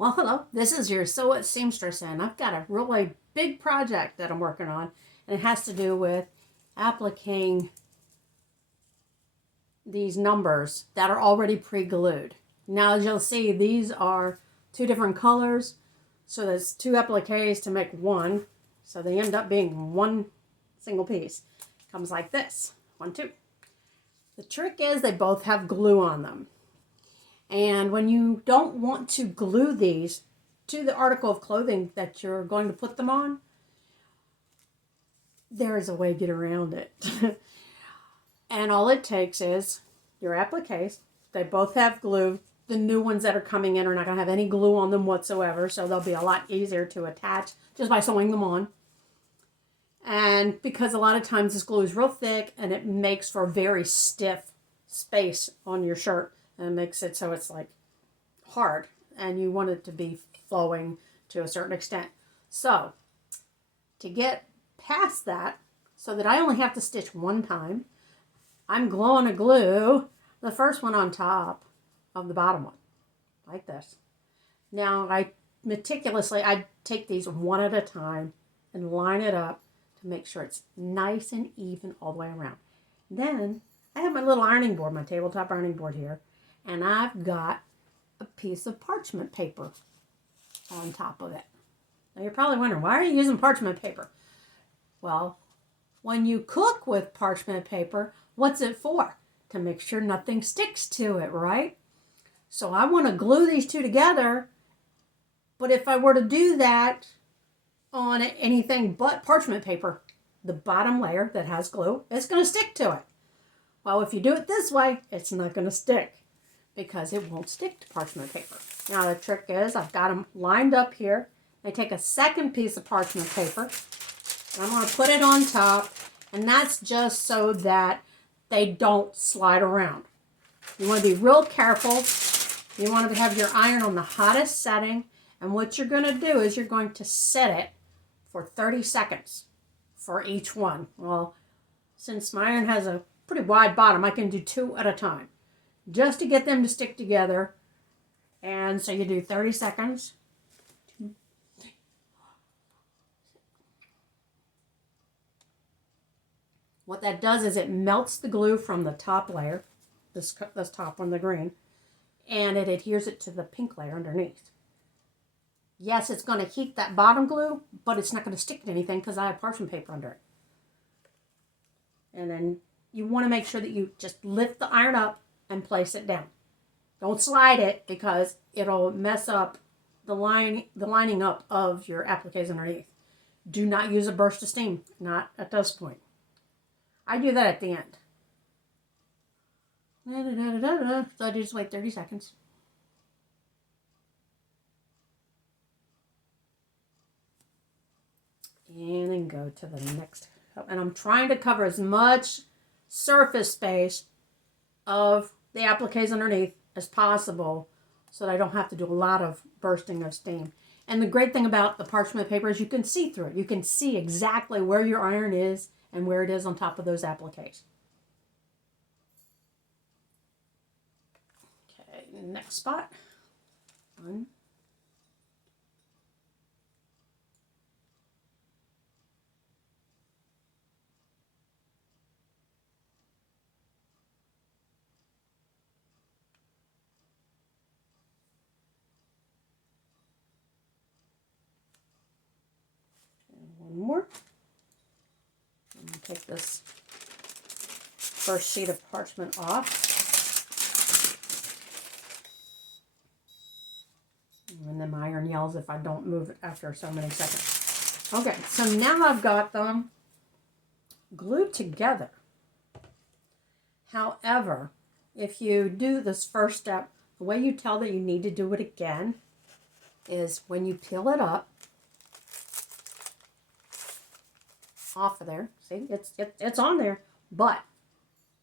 Well, hello. This is your Sew It Seamstress, and I've got a really big project that I'm working on, and it has to do with appliquing these numbers that are already pre-glued. Now, as you'll see, these are two different colors, so there's two appliques to make one, so they end up being one single piece. Comes like this, 1, 2. The trick is they both have glue on them. And when you don't want to glue these to the article of clothing that you're going to put them on, there is a way to get around it. And all it takes is your appliques. They both have glue. The new ones that are coming in are not going to have any glue on them whatsoever, so they'll be a lot easier to attach just by sewing them on. And because a lot of times this glue is real thick and it makes for a very stiff space on your shirt, and it makes it so it's like hard, and you want it to be flowing to a certain extent. So to get past that, so that I only have to stitch one time, I'm going to glue the first one on top of the bottom one, like this. Now I take these one at a time and line it up to make sure it's nice and even all the way around. Then I have my little ironing board, my tabletop ironing board here, and I've got a piece of parchment paper on top of it. Now you're probably wondering, why are you using parchment paper? Well, when you cook with parchment paper, what's it for? To make sure nothing sticks to it, right? So I want to glue these two together, but if I were to do that on anything but parchment paper, the bottom layer that has glue is going to stick to it. Well, if you do it this way, it's not going to stick, because it won't stick to parchment paper. Now the trick is, I've got them lined up here. I take a second piece of parchment paper, and I'm going to put it on top, and that's just so that they don't slide around. You want to be real careful. You want to have your iron on the hottest setting, and what you're going to do is you're going to set it for 30 seconds for each one. Well, since my iron has a pretty wide bottom, I can do 2 at a time, just to get them to stick together. And so you do 30 seconds. 2, 3. What that does is it melts the glue from the top layer, this top one, the green, and it adheres it to the pink layer underneath. Yes, it's going to heat that bottom glue, but it's not going to stick to anything because I have parchment paper under it. And then you want to make sure that you just lift the iron up and place it down. Don't slide it, because it'll mess up the lining up of your appliques underneath. Do not use a burst of steam, not at this point. I do that at the end. So I just wait 30 seconds. And then go to the next. And I'm trying to cover as much surface space of the appliques underneath as possible, so that I don't have to do a lot of bursting of steam. And the great thing about the parchment paper is you can see through it. You can see exactly where your iron is and where it is on top of those appliques. Okay, next spot. 1. One more. I'm going to take this first sheet of parchment off. And then my iron yells if I don't move it after so many seconds. Okay, so now I've got them glued together. However, if you do this first step, the way you tell that you need to do it again is when you peel it up off of there. See, it's on there, but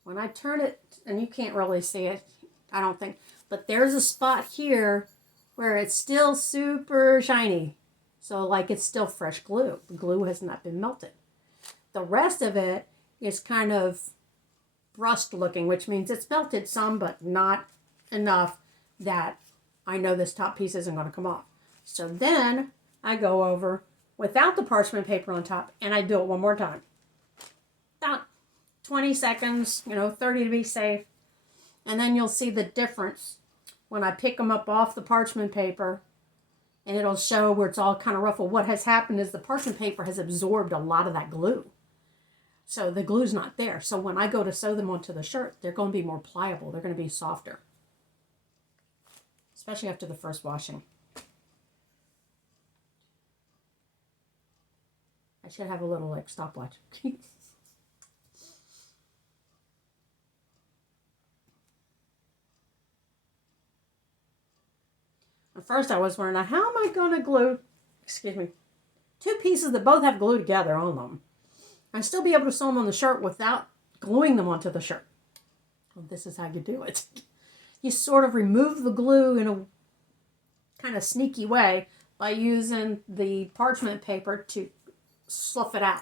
when I turn it, and you can't really see it, I don't think, but there's a spot here where it's still super shiny, so like it's still fresh glue. The glue has not been melted. The rest of it is kind of rust looking, which means it's melted some, but not enough that I know this top piece isn't going to come off. So then I go over without the parchment paper on top, and I do it one more time. About 20 seconds, 30 to be safe. And then you'll see the difference when I pick them up off the parchment paper, and it'll show where it's all kind of ruffled. What has happened is the parchment paper has absorbed a lot of that glue. So the glue's not there. So when I go to sew them onto the shirt, they're going to be more pliable. They're going to be softer. Especially after the first washing. I should have a little like stopwatch. At first I was wondering, how am I going to glue, two pieces that both have glue together on them, and still be able to sew them on the shirt without gluing them onto the shirt? Well, this is how you do it. You sort of remove the glue in a kind of sneaky way by using the parchment paper to slough it out.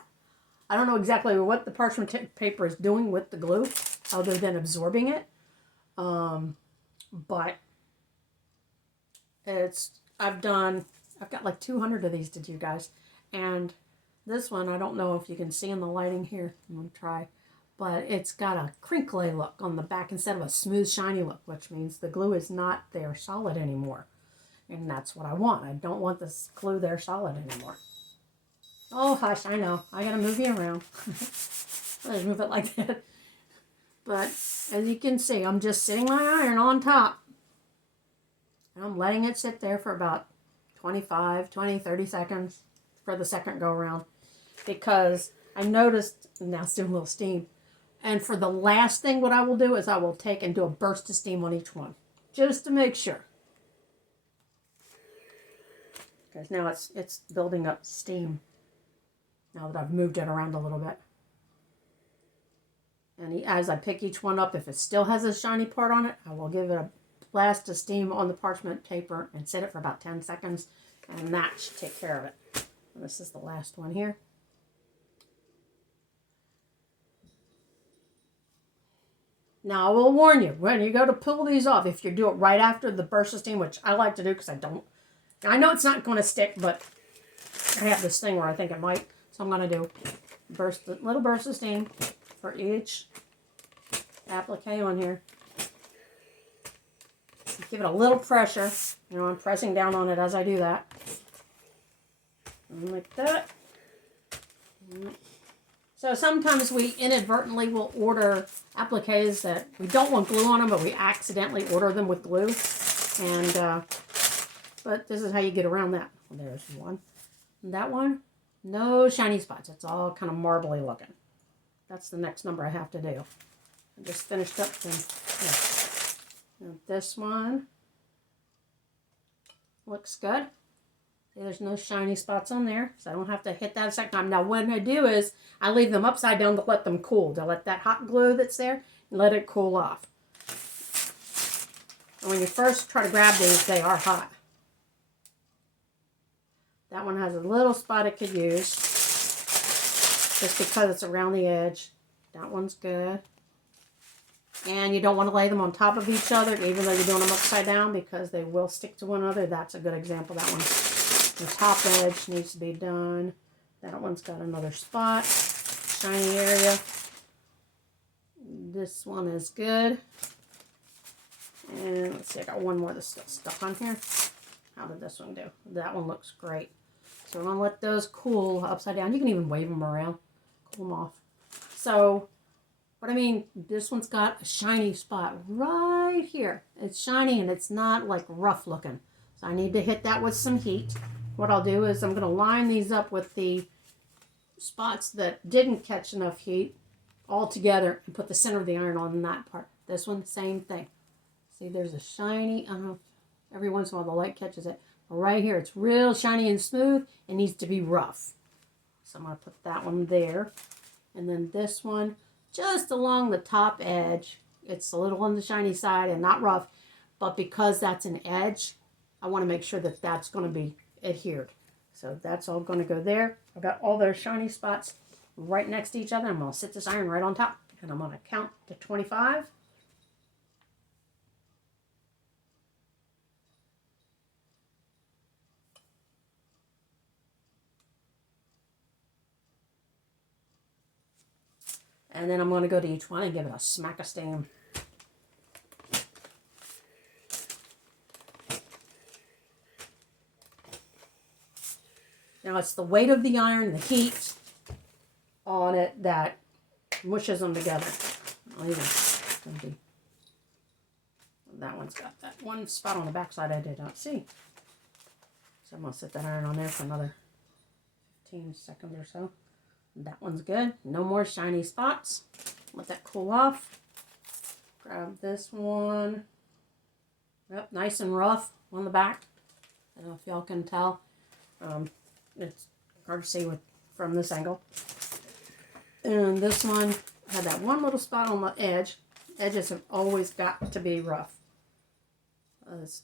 I don't know exactly what the parchment paper is doing with the glue other than absorbing it. But I've got like 200 of these to do, guys. And this one, I don't know if you can see in the lighting here. I'm going to try. But it's got a crinkly look on the back instead of a smooth, shiny look, which means the glue is not there solid anymore. And that's what I want. I don't want this glue there solid anymore. Oh, hush, I know. I got to move you around. I'll just move it like that. But as you can see, I'm just sitting my iron on top. And I'm letting it sit there for about 20, 30 seconds for the second go around. Because I noticed, now it's doing a little steam. And for the last thing, what I will do is I will take and do a burst of steam on each one. Just to make sure. Because now it's building up steam. Now that I've moved it around a little bit. And as I pick each one up, if it still has a shiny part on it, I will give it a blast of steam on the parchment paper and set it for about 10 seconds. And that should take care of it. And this is the last one here. Now, I will warn you, when you go to pull these off, if you do it right after the burst of steam, which I like to do because I know it's not going to stick, but I have this thing where I think it might. So I'm going to do little burst of steam for each applique on here. Give it a little pressure. I'm pressing down on it as I do that. And like that. So sometimes we inadvertently will order appliques that we don't want glue on them, but we accidentally order them with glue. And but this is how you get around that. There's one. And that one, no shiny spots. It's all kind of marbly looking. That's the next number I have to do. I just finished up this one looks good. See, there's no shiny spots on there, so I don't have to hit that a second time. Now, what I do is I leave them upside down to let them cool, to let that hot glue that's there, let it cool off. And when you first try to grab these, they are hot. That one has a little spot it could use, just because it's around the edge. That one's good. And you don't want to lay them on top of each other, even though you're doing them upside down, because they will stick to one another. That's a good example. That one, the top edge needs to be done. That one's got another spot, shiny area. This one is good. And let's see, I got one more that's still stuck on here. How did this one do? That one looks great. So we're going to let those cool upside down. You can even wave them around, cool them off. So, what I mean, this one's got a shiny spot right here. It's shiny and it's not like rough looking. So I need to hit that with some heat. What I'll do is I'm going to line these up with the spots that didn't catch enough heat all together and put the center of the iron on that part. This one, same thing. See, there's a shiny, I don't know, every once in a while the light catches it. But right here, it's real shiny and smooth. It needs to be rough. So I'm going to put that one there. And then this one, just along the top edge. It's a little on the shiny side and not rough. But because that's an edge, I want to make sure that that's going to be adhered. So that's all going to go there. I've got all those shiny spots right next to each other. I'm going to sit this iron right on top. And I'm going to count to 25. And then I'm going to go to each one and give it a smack of steam. Now it's the weight of the iron, the heat on it that mushes them together. I'll even, that one's got that one spot on the back side I did not see. So I'm going to set that iron on there for another 15 seconds or so. That one's good. No more shiny spots. Let that cool off. Grab this one. Yep, nice and rough on the back. I don't know if y'all can tell. It's hard to see from this angle. And this one had that one little spot on the edge. Edges have always got to be rough.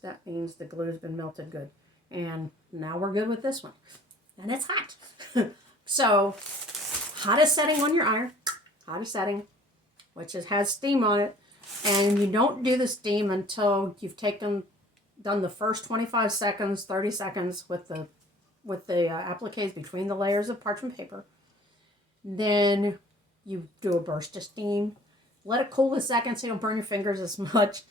That means the glue's been melted good. And now we're good with this one. And it's hot. So, hottest setting on your iron. Hottest setting, which has steam on it. And you don't do the steam until you've done the first 25 seconds, 30 seconds with the appliques between the layers of parchment paper. Then you do a burst of steam. Let it cool a second so you don't burn your fingers as much.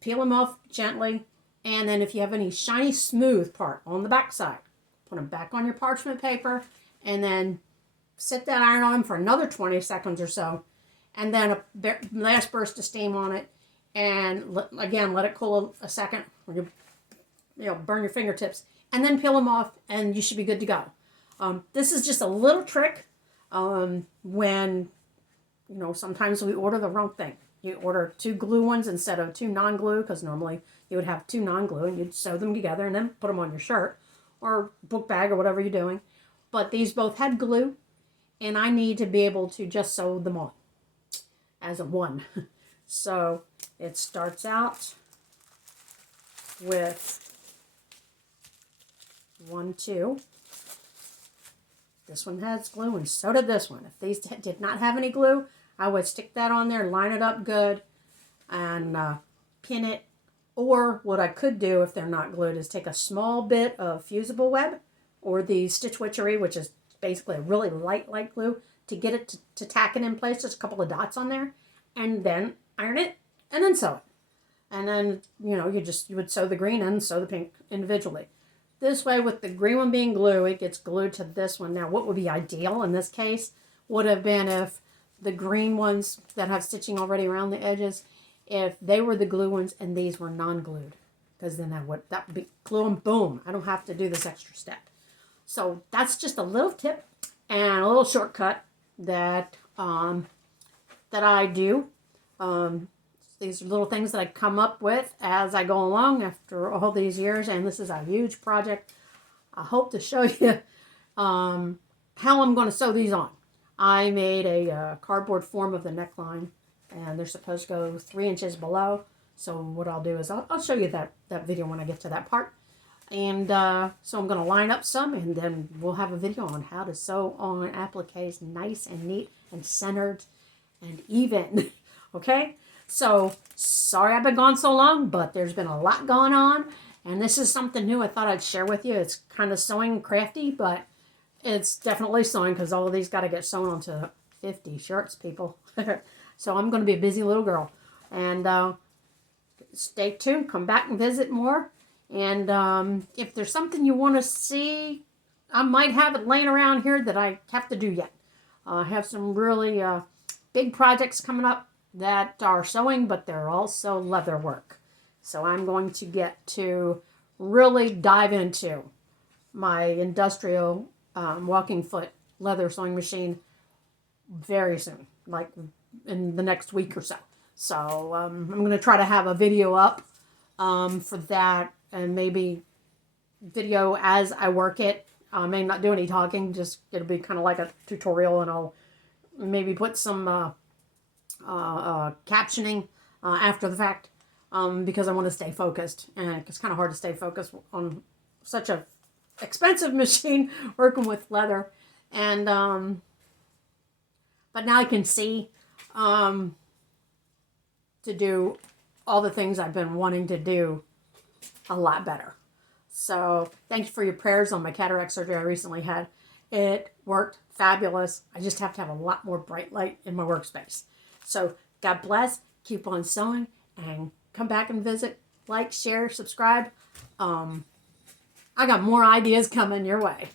Peel them off gently. And then if you have any shiny smooth part on the back side, put them back on your parchment paper and then set that iron on for another 20 seconds or so. And then a last burst of steam on it. And again, let it cool a second. Or you burn your fingertips. And then peel them off and you should be good to go. This is just a little trick when, sometimes we order the wrong thing. You order 2 glue ones instead of 2 non-glue, because normally you would have 2 non-glue and you'd sew them together and then put them on your shirt or book bag or whatever you're doing. But these both had glue, and I need to be able to just sew them on as a one. So it starts out with 1, 2. This one has glue, and so did this one. If these did not have any glue, I would stick that on there, line it up good, and pin it. Or what I could do if they're not glued is take a small bit of fusible web or the Stitch Witchery, which is basically a really light glue, to get it to tack it in place, just a couple of dots on there, and then iron it, and then sew it. And then, you would sew the green and sew the pink individually. This way, with the green one being glue, it gets glued to this one. Now, what would be ideal in this case would have been if the green ones that have stitching already around the edges, if they were the glue ones and these were non-glued. Because then that would be glue and boom. I don't have to do this extra step. So that's just a little tip and a little shortcut that I do. These are little things that I come up with as I go along after all these years, and this is a huge project. I hope to show you how I'm going to sew these on. I made a cardboard form of the neckline, and they're supposed to go 3 inches below. So what I'll do is I'll show you that video when I get to that part. And so I'm going to line up some, and then we'll have a video on how to sew on appliques nice and neat and centered and even. Okay? So, sorry I've been gone so long, but there's been a lot going on. And this is something new I thought I'd share with you. It's kind of sewing crafty, but it's definitely sewing because all of these got to get sewn onto 50 shirts, people. So I'm going to be a busy little girl. And stay tuned. Come back and visit more. And if there's something you want to see, I might have it laying around here that I have to do yet. I have some really big projects coming up that are sewing, but they're also leather work. So I'm going to get to really dive into my industrial walking foot leather sewing machine very soon, like in the next week or so. So I'm going to try to have a video up for that, and maybe video as I work it. I may not do any talking, just it'll be kind of like a tutorial, and I'll maybe put some captioning after the fact, because I want to stay focused, and it's kind of hard to stay focused on such a expensive machine working with leather. And but now I can see to do all the things I've been wanting to do a lot better. So thank you for your prayers on my cataract surgery I recently had. It worked fabulous. I just have to have a lot more bright light in my workspace. So God bless. Keep on sewing and come back and visit. Like, share, subscribe. I got more ideas coming your way.